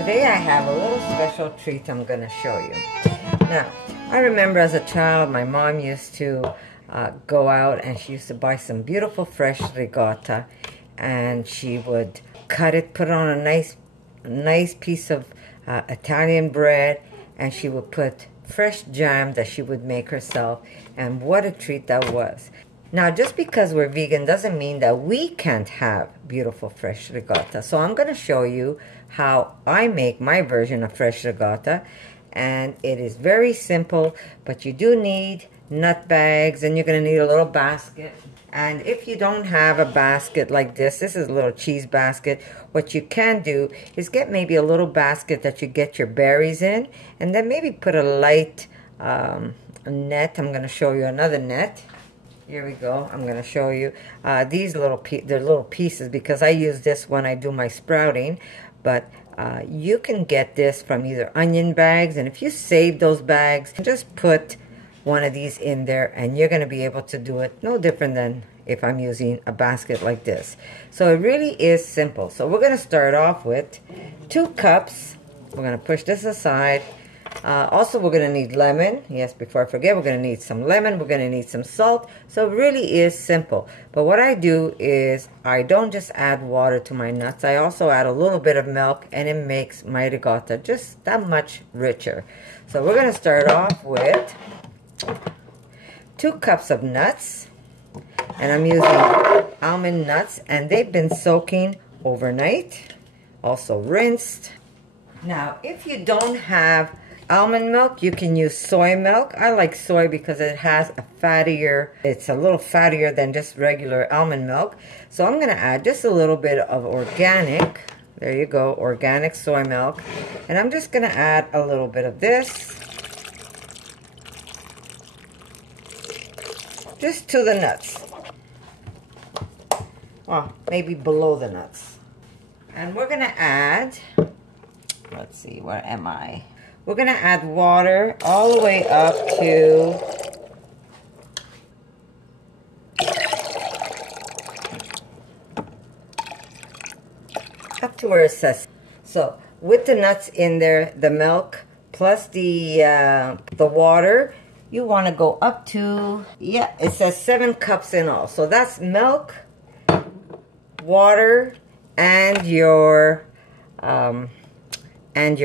Today I have a little special treat I'm going to show you. Now, I remember as a child my mom used to go out and she used to buy some beautiful fresh ricotta, and she would cut it, put it on a nice piece of Italian bread, and she would put fresh jam that she would make herself, and what a treat that was. Now, just because we're vegan doesn't mean that we can't have beautiful fresh ricotta. So I'm going to show you how I make my version of fresh ricotta, and it is very simple, but you do need nut bags, and you're going to need a little basket. And if you don't have a basket like this is a little cheese basket, what you can do is get maybe a little basket that you get your berries in, and then maybe put a light net. I'm going to show you another net. Here we go. I'm going to show you these they're little pieces because I use this when I do my sprouting, but you can get this from either onion bags, and if you save those bags, just put one of these in there and you're going to be able to do it no different than if I'm using a basket like this. So it really is simple. So we're going to start off with 2 cups. We're going to push this aside. Also, we're going to need lemon. Yes, before I forget, we're going to need some lemon. We're going to need some salt. So it really is simple. But what I do is I don't just add water to my nuts. I also add a little bit of milk, and it makes my ricotta just that much richer. So we're going to start off with 2 cups of nuts. And I'm using almond nuts, and they've been soaking overnight. Also rinsed. Now, if you don't have almond milk, you can use soy milk. I like soy because it has it's a little fattier than just regular almond milk. So I'm going to add just a little bit of organic, there you go, organic soy milk. And I'm just going to add a little bit of this, just to the nuts. Well, maybe below the nuts. And we're going to add, let's see, where am I? We're going to add water all the way up to where it says. So with the nuts in there, the milk plus the water, you want to go up to, yeah, it says 7 cups in all. So that's milk, water, and your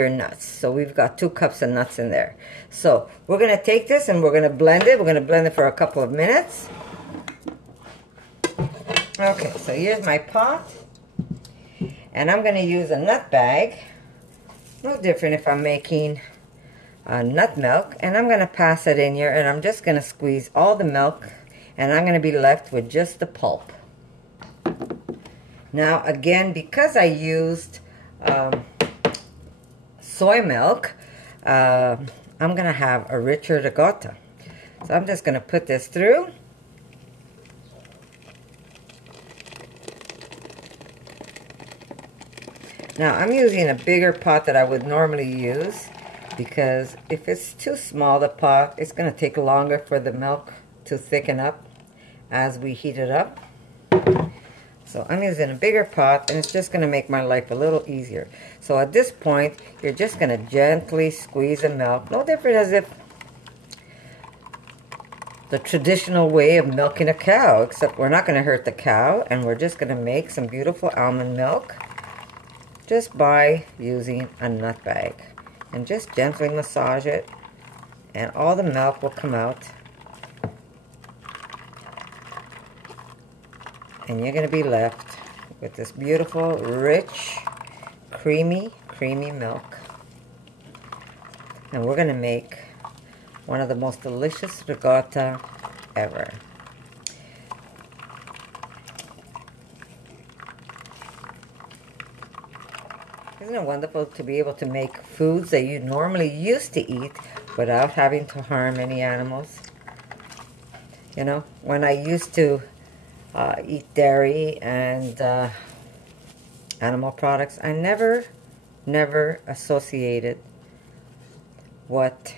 nuts. So we've got 2 cups of nuts in there. So we're going to take this and we're going to blend it. We're going to blend it for a couple of minutes. Okay, so here's my pot. And I'm going to use a nut bag. No different if I'm making nut milk. And I'm going to pass it in here, and I'm just going to squeeze all the milk, and I'm going to be left with just the pulp. Now again, because I used soy milk, I'm going to have a richer ricotta. So I'm just going to put this through. Now I'm using a bigger pot that I would normally use, because if it's too small, the pot, it's going to take longer for the milk to thicken up as we heat it up. So I'm using a bigger pot, and it's just going to make my life a little easier. So at this point, you're just going to gently squeeze the milk. No different as if the traditional way of milking a cow, except we're not going to hurt the cow, and we're just going to make some beautiful almond milk just by using a nut bag. And just gently massage it, and all the milk will come out. And you're going to be left with this beautiful, rich, creamy milk. And we're going to make one of the most delicious ricotta ever. Isn't it wonderful to be able to make foods that you normally used to eat without having to harm any animals? You know, when I used to eat dairy and animal products, I never associated what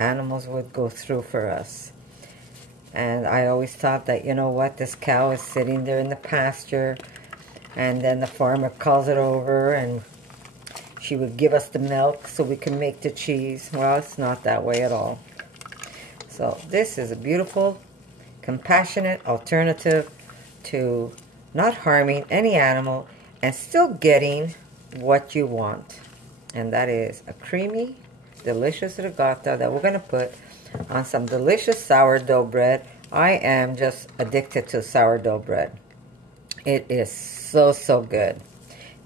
animals would go through for us. And I always thought that, you know what, this cow is sitting there in the pasture, and then the farmer calls it over and she would give us the milk so we can make the cheese. Well, it's not that way at all. So this is a beautiful, compassionate alternative to not harming any animal and still getting what you want. And that is a creamy, delicious ricotta that we're going to put on some delicious sourdough bread. I am just addicted to sourdough bread. It is so, so good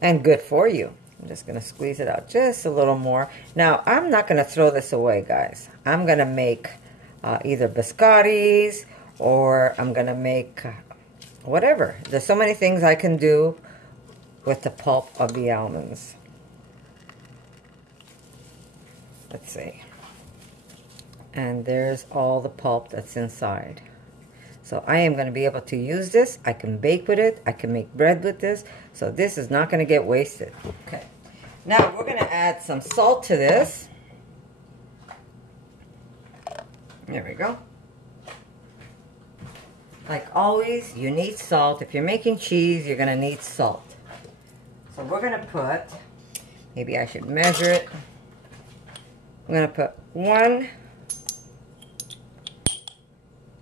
and good for you. I'm just going to squeeze it out just a little more. Now, I'm not going to throw this away, guys. I'm going to make either biscottis, or I'm going to make whatever. There's so many things I can do with the pulp of the almonds. Let's see. And there's all the pulp that's inside. So I am going to be able to use this. I can bake with it. I can make bread with this. So this is not going to get wasted. Okay. Now we're going to add some salt to this. There we go. Like always, you need salt. If you're making cheese, you're going to need salt. So we're going to put, maybe I should measure it. I'm going to put 1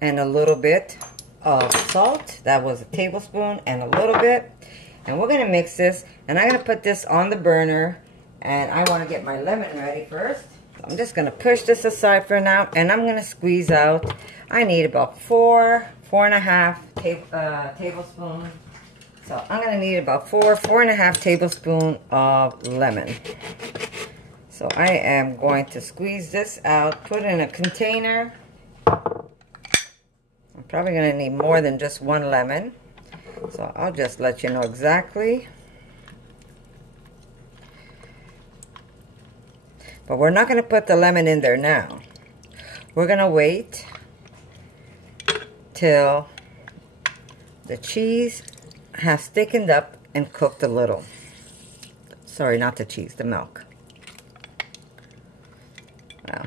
and a little bit of salt. That was a tablespoon and a little bit. And we're going to mix this. And I'm going to put this on the burner. And I want to get my lemon ready first. So I'm just going to push this aside for now. And I'm going to squeeze out. I need about 4.5 tablespoons. So I'm going to need about 4.5 tablespoons of lemon. So I am going to squeeze this out, put it in a container. I'm probably going to need more than just 1 lemon. So I'll just let you know exactly. But we're not going to put the lemon in there now. We're going to wait till the cheese has thickened up and cooked a little. Sorry, not the cheese, the milk. Wow.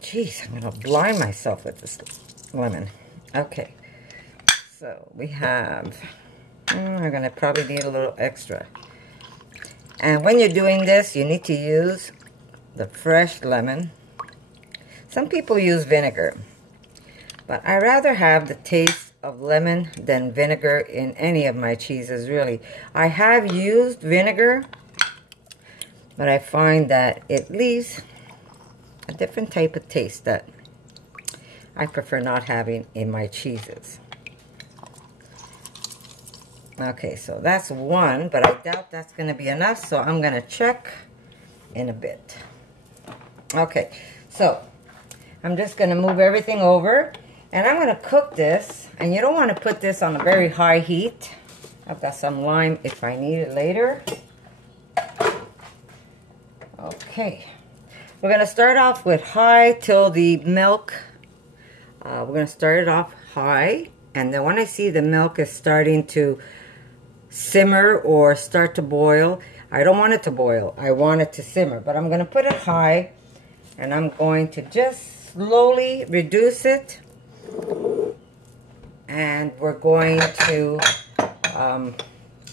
Jeez, I'm going to blind myself with this lemon. Okay. So we have, we're going to probably need a little extra. And when you're doing this, you need to use the fresh lemon. Some people use vinegar, but I rather have the taste of lemon than vinegar in any of my cheeses, really. I have used vinegar, but I find that it leaves a different type of taste that I prefer not having in my cheeses. Okay, so that's 1, but I doubt that's going to be enough, so I'm going to check in a bit. Okay, so I'm just going to move everything over, and I'm going to cook this, and you don't want to put this on a very high heat. I've got some lime if I need it later. Okay, we're going to start off with high till the milk, we're going to start it off high, and then when I see the milk is starting to simmer or start to boil, I don't want it to boil, I want it to simmer, but I'm going to put it high, and I'm going to just slowly reduce it, and we're going to,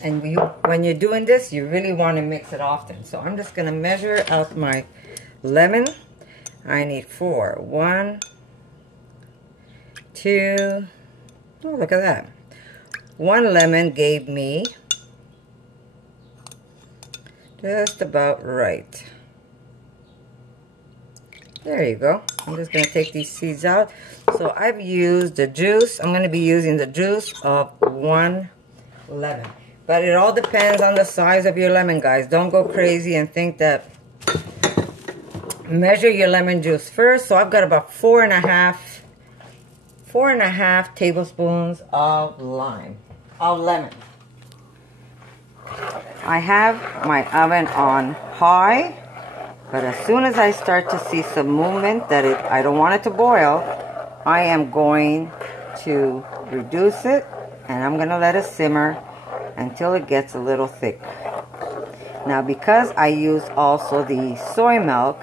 when you're doing this, you really want to mix it often. So I'm just going to measure out my lemon. I need 4. 1, 2, oh, look at that. 1 lemon gave me just about right. There you go. I'm just going to take these seeds out. So I've used the juice. I'm going to be using the juice of 1 lemon. But it all depends on the size of your lemon, guys. Don't go crazy and think that. Measure your lemon juice first. So I've got about 4.5 tablespoons of lemon. I have my oven on high, but as soon as I start to see some movement that I don't want it to boil, I am going to reduce it, and I'm going to let it simmer until it gets a little thick. Now, because I use also the soy milk,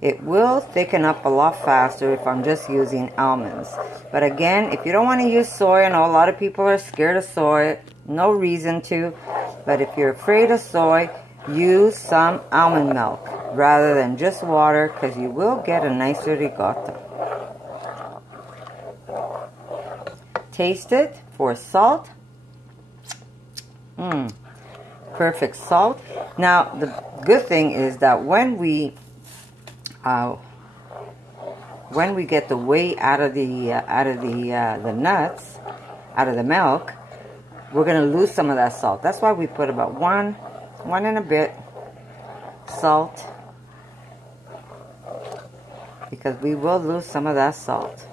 it will thicken up a lot faster if I'm just using almonds. But again, if you don't want to use soy, I know a lot of people are scared of soy, no reason to. But if you're afraid of soy, use some almond milk rather than just water, because you will get a nicer ricotta. Taste it for salt. Perfect salt. Now the good thing is that when we get the whey out of the nuts, out of the milk, we're going to lose some of that salt. That's why we put about one and a bit salt, because we will lose some of that salt.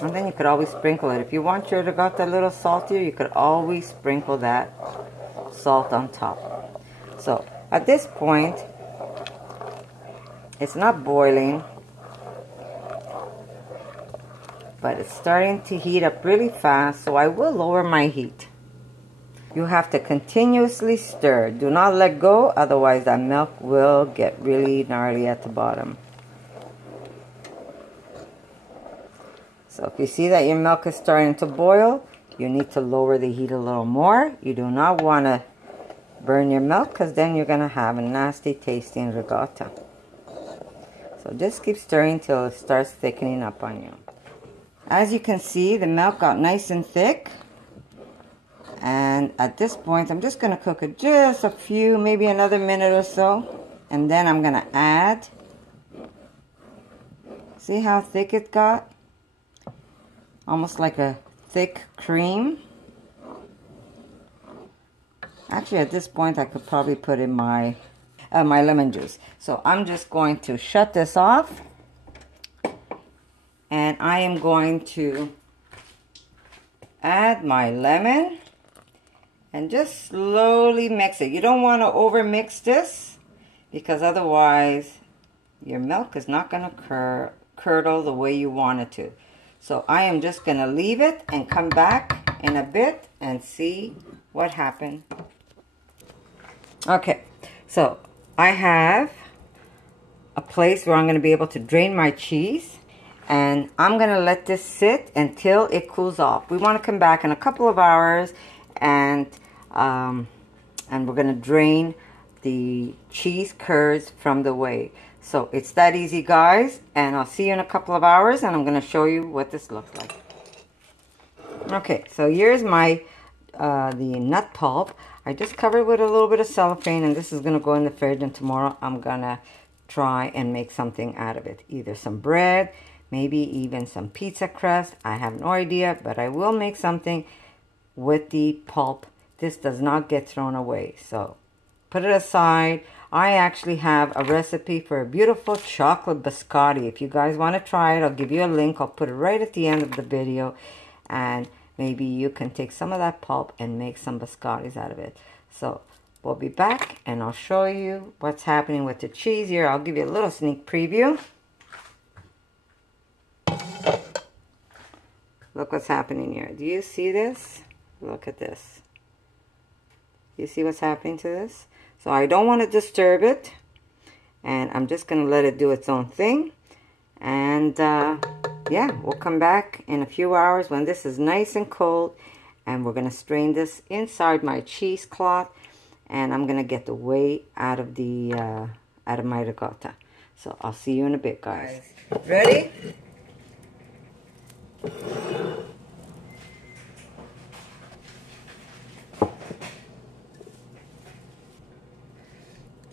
And then you could always sprinkle it. If you want your ricotta a little saltier, you could always sprinkle that salt on top. So at this point, it's not boiling, but it's starting to heat up really fast, so I will lower my heat. You have to continuously stir. Do not let go, otherwise that milk will get really gnarly at the bottom. So if you see that your milk is starting to boil, you need to lower the heat a little more. You do not want to burn your milk, because then you're going to have a nasty tasting ricotta. So just keep stirring till it starts thickening up on you. As you can see, the milk got nice and thick. And at this point, I'm just going to cook it just a few, maybe another minute or so. And then I'm going to add. See how thick it got? Almost like a thick cream. Actually, at this point, I could probably put in my lemon juice. So I'm just going to shut this off. And I am going to add my lemon and just slowly mix it. You don't want to over mix this, because otherwise your milk is not going to curdle the way you want it to. So I am just going to leave it and come back in a bit and see what happened. Okay, so I have a place where I'm going to be able to drain my cheese. And I'm going to let this sit until it cools off. We want to come back in a couple of hours, and we're going to drain the cheese curds from the whey. So it's that easy, guys. And I'll see you in a couple of hours, and I'm going to show you what this looks like. Okay, so here's my the nut pulp. I just covered it with a little bit of cellophane, and this is going to go in the fridge. And tomorrow I'm going to try and make something out of it. Either some bread, maybe even some pizza crust. I have no idea, but I will make something with the pulp. This does not get thrown away, so put it aside. I actually have a recipe for a beautiful chocolate biscotti. If you guys want to try it, I'll give you a link. I'll put it right at the end of the video, and maybe you can take some of that pulp and make some biscottis out of it. So we'll be back, and I'll show you what's happening with the cheese here. I'll give you a little sneak preview. Look what's happening here. Do you see this? Look at this. You see what's happening to this? So I don't want to disturb it. And I'm just going to let it do its own thing. And yeah, we'll come back in a few hours when this is nice and cold. And we're going to strain this inside my cheesecloth. And I'm going to get the whey out of my ricotta. So I'll see you in a bit, guys. Ready?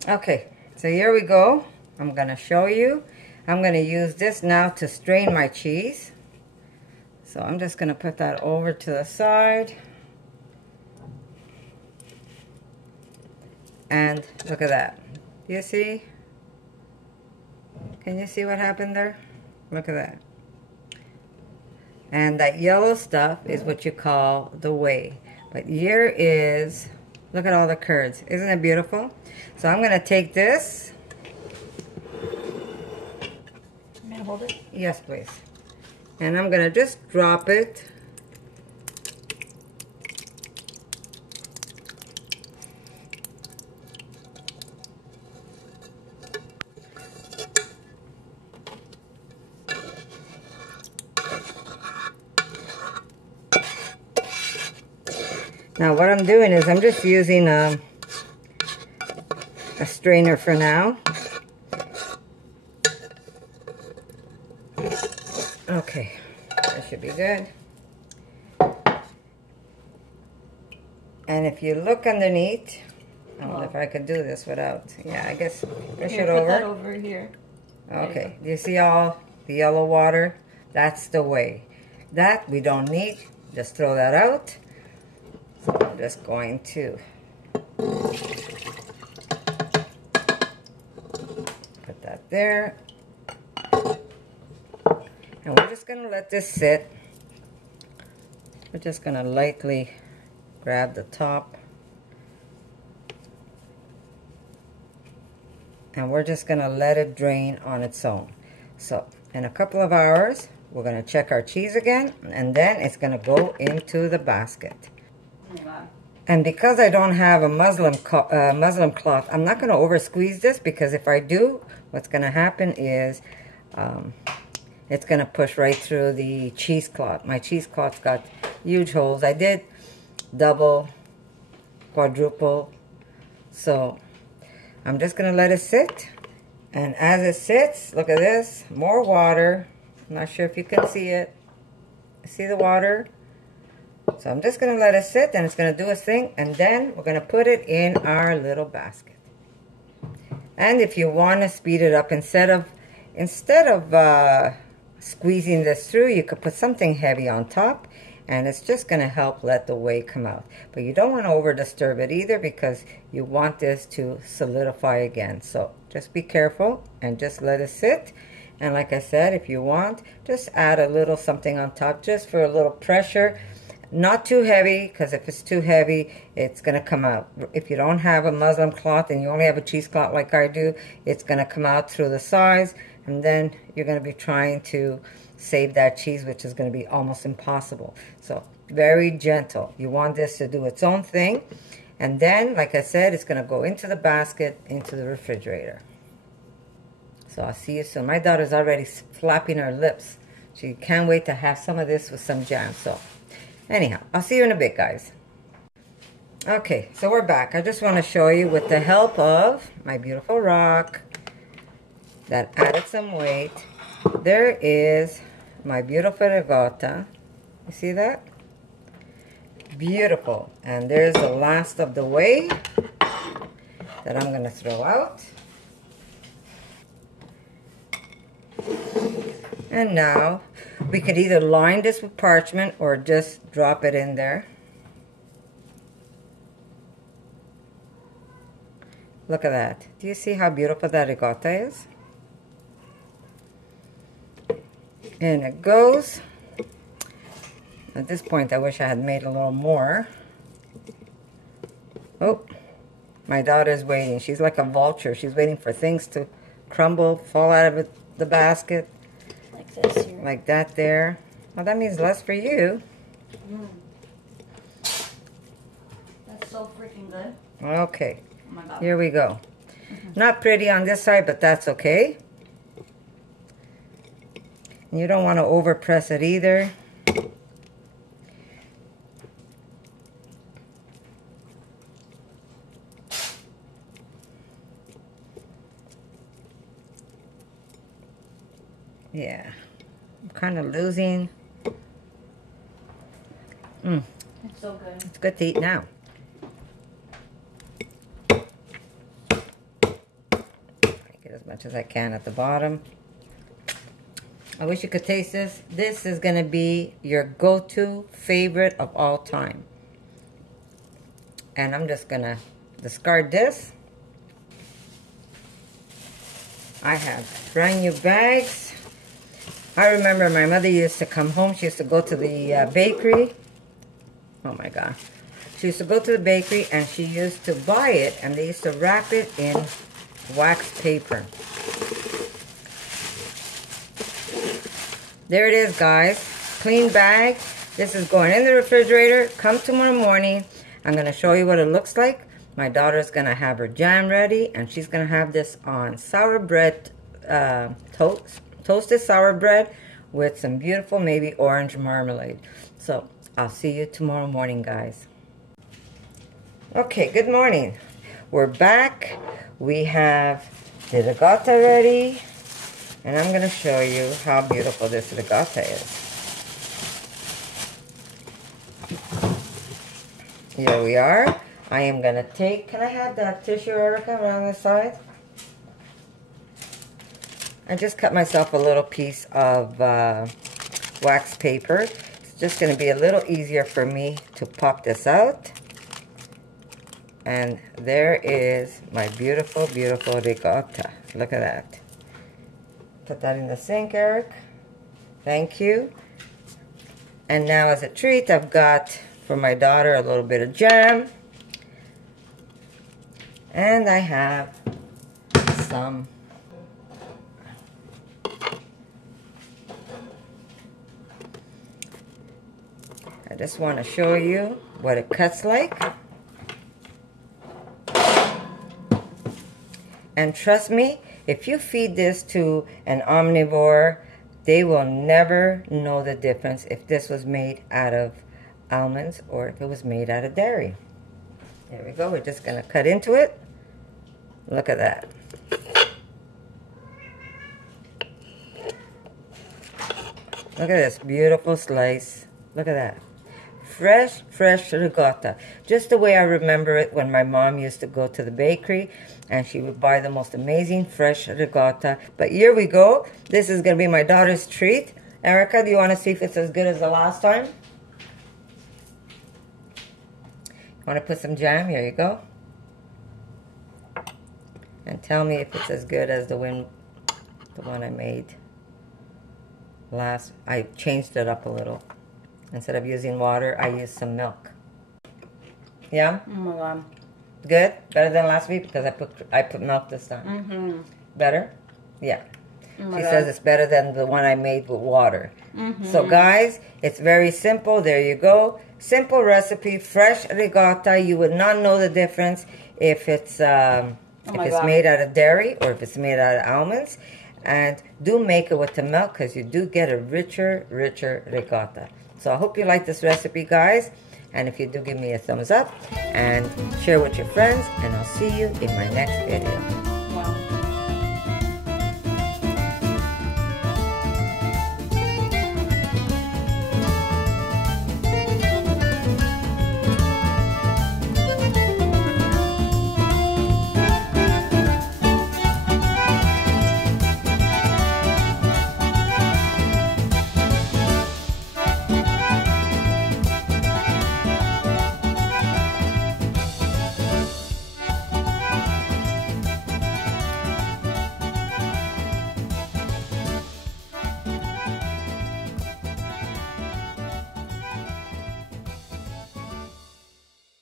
Okay, so here we go. I'm going to show you. I'm going to use this now to strain my cheese. So I'm just going to put that over to the side. And look at that. Do you see? Can you see what happened there? Look at that. And that yellow stuff is what you call the whey. But here is, look at all the curds. Isn't it beautiful? So I'm going to take this. May I hold it? Yes, please. And I'm going to just drop it. Now what I'm doing is I'm just using a strainer for now. Okay, that should be good. And if you look underneath, I don't know if I could do this without, yeah, I guess push it over. Put that over here. Okay, do you see all the yellow water? That's the way. That we don't need, just throw that out. So I'm just going to put that there. And we're just going to let this sit. We're just going to lightly grab the top. And we're just going to let it drain on its own. So in a couple of hours, we're going to check our cheese again. And then it's going to go into the basket. And because I don't have a muslin cloth, I'm not going to over squeeze this, because if I do, what's going to happen is it's going to push right through the cheesecloth. My cheesecloth's got huge holes. I did double, quadruple. So I'm just going to let it sit. And as it sits, look at this, more water. I'm not sure if you can see it. See the water? So I'm just going to let it sit, and it's going to do its thing. And then we're going to put it in our little basket. And if you want to speed it up, instead of squeezing this through, you could put something heavy on top, and it's just going to help let the whey come out. But you don't want to over disturb it either, because you want this to solidify again. So just be careful and just let it sit. And like I said, if you want, just add a little something on top just for a little pressure. Not too heavy, because if it's too heavy, it's going to come out. If you don't have a muslin cloth and you only have a cheesecloth like I do, it's going to come out through the sides, and then you're going to be trying to save that cheese, which is going to be almost impossible. So very gentle. You want this to do its own thing, and then, like I said, it's going to go into the basket, into the refrigerator. So I'll see you soon. My daughter's already flapping her lips. She can't wait to have some of this with some jam. So anyhow, I'll see you in a bit, guys. Okay, so we're back. I just want to show you, with the help of my beautiful rock that added some weight, there is my beautiful ricotta. You see that? Beautiful. And there's the last of the whey that I'm going to throw out. And now we could either line this with parchment or just drop it in there. Look at that. Do you see how beautiful that ricotta is? And it goes. At this point, I wish I had made a little more. Oh, my daughter's waiting. She's like a vulture. She's waiting for things to crumble, fall out of the basket. Like this here. Like that there. Well, that means less for you. That's so freaking good. Okay. Oh my God. Here we go. Not pretty on this side, but that's okay. And you don't want to over press it either. Yeah, I'm kind of losing. It's so good. It's good to eat now. Get as much as I can at the bottom. I wish you could taste this. This is going to be your go-to favorite of all time. And I'm just going to discard this. I have brand new bags. I remember my mother used to come home. She used to go to the bakery. Oh my God. She used to go to the bakery and she used to buy it, and they used to wrap it in wax paper. There it is, guys. Clean bag. This is going in the refrigerator. Come tomorrow morning. I'm going to show you what it looks like. My daughter's going to have her jam ready, and she's going to have this on sour bread toasted sour bread with some beautiful maybe orange marmalade. So I'll see you tomorrow morning, guys. Okay, good morning. We're back. We have the ricotta ready, and I'm going to show you how beautiful this ricotta is. Here we are. I am going to take, can I have that tissue, Erica, around the side? I just cut myself a little piece of wax paper. It's just going to be a little easier for me to pop this out. And there is my beautiful, beautiful ricotta. Look at that. Put that in the sink, Eric. Thank you. And now as a treat, I've got for my daughter a little bit of jam. And I have some I just want to show you what it cuts like. And trust me, if you feed this to an omnivore, they will never know the difference if this was made out of almonds or if it was made out of dairy. There we go. We're just going to cut into it. Look at that. Look at this beautiful slice. Look at that. Fresh, fresh ricotta. Just the way I remember it when my mom used to go to the bakery and she would buy the most amazing fresh ricotta. But here we go. This is going to be my daughter's treat. Erica, do you want to see if it's as good as the last time? You want to put some jam? Here you go. And tell me if it's as good as the one I made last. I changed it up a little. Instead of using water, I used some milk. Yeah? Oh my God. Good? Better than last week because I put milk this time. Mm-hmm. Better? Yeah. Oh She God. says it's better than the one I made with water. So guys, it's very simple. There you go. Simple recipe, fresh ricotta. You would not know the difference if it's made out of dairy or if it's made out of almonds. And do make it with the milk because you do get a richer, richer ricotta. So I hope you like this recipe, guys. And if you do, give me a thumbs up and share with your friends. And I'll see you in my next video.